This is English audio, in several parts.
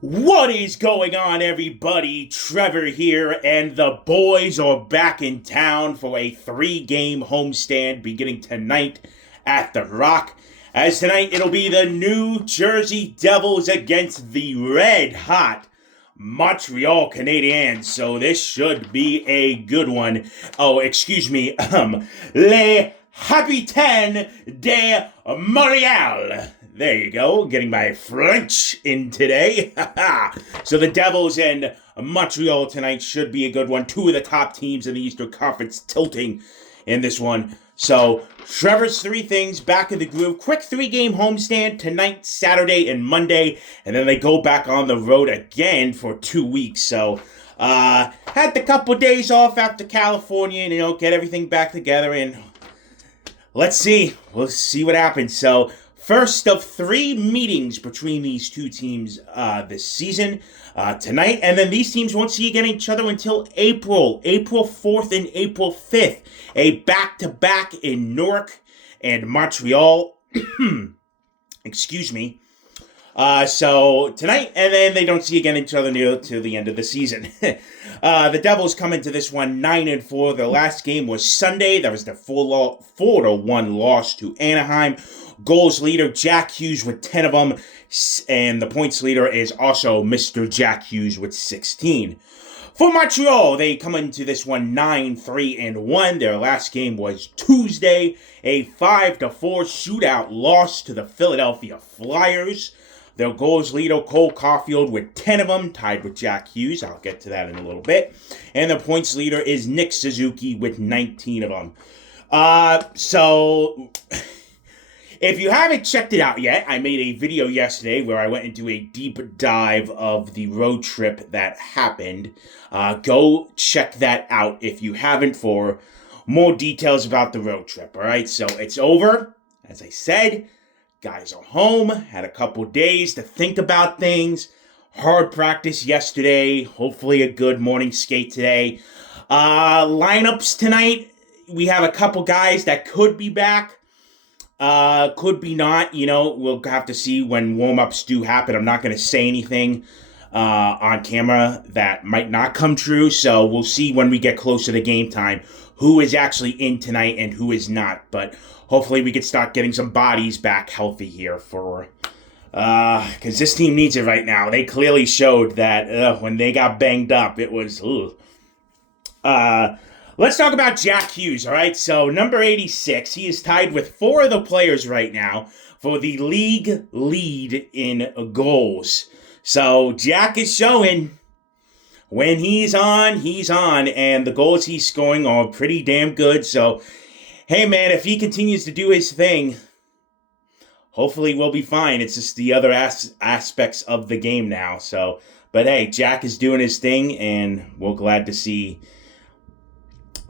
What is going on, everybody? Trevor here, and the boys are back in town for a three-game homestand beginning tonight at the Rock. As tonight, it'll be the New Jersey Devils against the red-hot Montreal Canadiens, so this should be a good one. Oh, excuse me, Les Habitants de Montréal. There you go, getting my French in today. So the Devils and Montreal tonight should be a good one. Two of the top teams in the Eastern Conference tilting in this one. So Trevor's three things back in the groove. Quick three-game homestand tonight, Saturday, and Monday. And then they go back on the road again for 2 weeks. So had the couple days off after California and, get everything back together. And let's see. We'll see what happens. So first of three meetings between these two teams this season tonight. And then these teams won't see again each other until April 4th and April 5th. A back-to-back in Newark and Montreal. Excuse me. So tonight, and then they don't see again each other till the end of the season. The Devils come into this one 9-4. Their last game was Sunday. That was the 4-1 loss to Anaheim. Goals leader Jack Hughes with 10 of them, and the points leader is also Mr. Jack Hughes with 16. For Montreal, they come into this one 9-3-1. Their last game was Tuesday, a 5-4 shootout loss to the Philadelphia Flyers. Their goals leader, Cole Caulfield, with 10 of them, tied with Jack Hughes. I'll get to that in a little bit. And the points leader is Nick Suzuki with 19 of them. If you haven't checked it out yet, I made a video yesterday where I went into a deep dive of the road trip that happened. Go check that out if you haven't for more details about the road trip, all right? So it's over, as I said. Guys are home, had a couple days to think about things. Hard practice yesterday, hopefully a good morning skate today. Lineups tonight, we have a couple guys that could be back. Could be not, we'll have to see when warm-ups do happen. I'm not going to say anything on camera that might not come true, so we'll see when we get closer to game time who is actually in tonight and who is not, but hopefully we can start getting some bodies back healthy here because this team needs it right now. They clearly showed that when they got banged up, it was, let's talk about Jack Hughes, all right? So, number 86, he is tied with four of the players right now for the league lead in goals. So, Jack is showing when he's on, and the goals he's scoring are pretty damn good. So, hey, man, if he continues to do his thing, hopefully we'll be fine. It's just the other aspects of the game now. So, but hey, Jack is doing his thing, and we're glad to see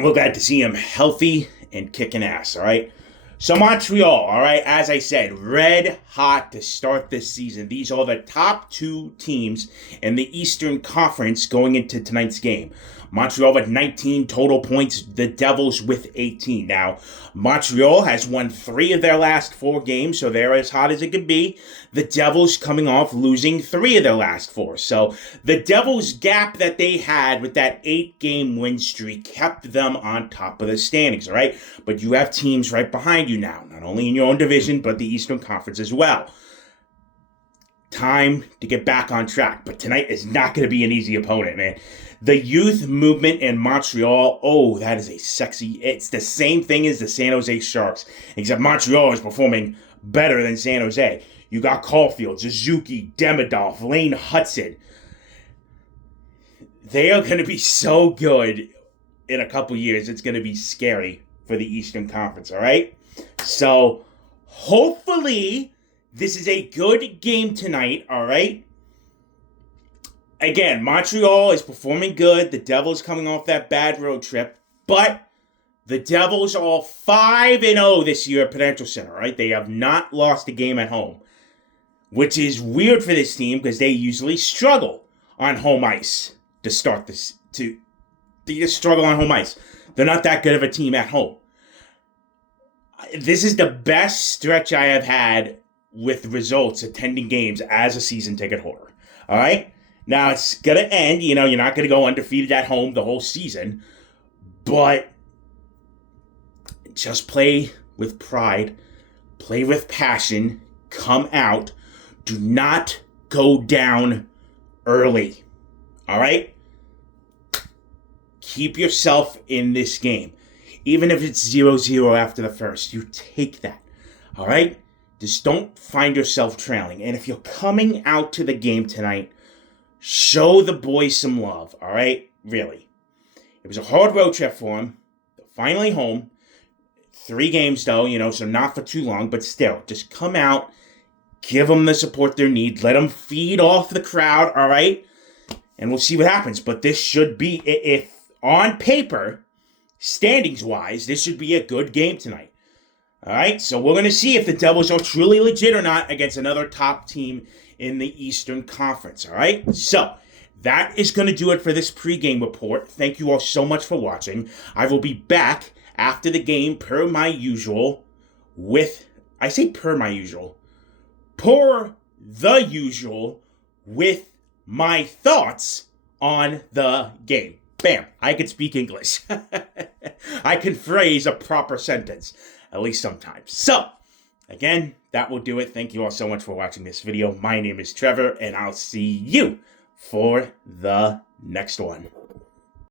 him healthy and kicking ass, all right? So Montreal, all right, as I said, red hot to start this season. These are the top two teams in the Eastern Conference going into tonight's game. Montreal with 19 total points, the Devils with 18. Now, Montreal has won 3 of their last 4 games, so they're as hot as it could be. The Devils coming off losing 3 of their last 4. So the Devils' gap that they had with that 8-game win streak kept them on top of the standings, all right? But you have teams right behind you now, not only in your own division, but the Eastern Conference as well. Time to get back on track, but tonight is not going to be an easy opponent, man. The youth movement in Montreal, that is it's the same thing as the San Jose Sharks, except Montreal is performing better than San Jose. You got Caulfield, Suzuki, Demidov, Lane Hudson. They are going to be so good in a couple years. It's going to be scary for the Eastern Conference, all right? So, hopefully, this is a good game tonight, all right? Again, Montreal is performing good. The Devils coming off that bad road trip. But the Devils are 5-0 this year at Prudential Center, right? They have not lost a game at home, which is weird for this team because they usually struggle on home ice to start this. They just struggle on home ice. They're not that good of a team at home. This is the best stretch I have had with results attending games as a season ticket holder. All right? Now, it's going to end. You know, you're not going to go undefeated at home the whole season. But just play with pride. Play with passion. Come out. Do not go down early. All right? Keep yourself in this game. Even if it's 0-0 after the first, you take that. All right? Just don't find yourself trailing. And if you're coming out to the game tonight, show the boys some love. All right? Really. It was a hard road trip for them. They're finally home. 3 games, though, you know, so not for too long. But still, just come out. Give them the support they need. Let them feed off the crowd. All right? And we'll see what happens. But this should be, if on paper, standings-wise, this should be a good game tonight. All right, so we're going to see if the Devils are truly legit or not against another top team in the Eastern Conference. All right, so that is going to do it for this pregame report. Thank you all so much for watching. I will be back after the game per my usual with, I say per my usual, per the usual with my thoughts on the game. Bam, I can speak English. I can phrase a proper sentence, at least sometimes. So, again, that will do it. Thank you all so much for watching this video. My name is Trevor, and I'll see you for the next one.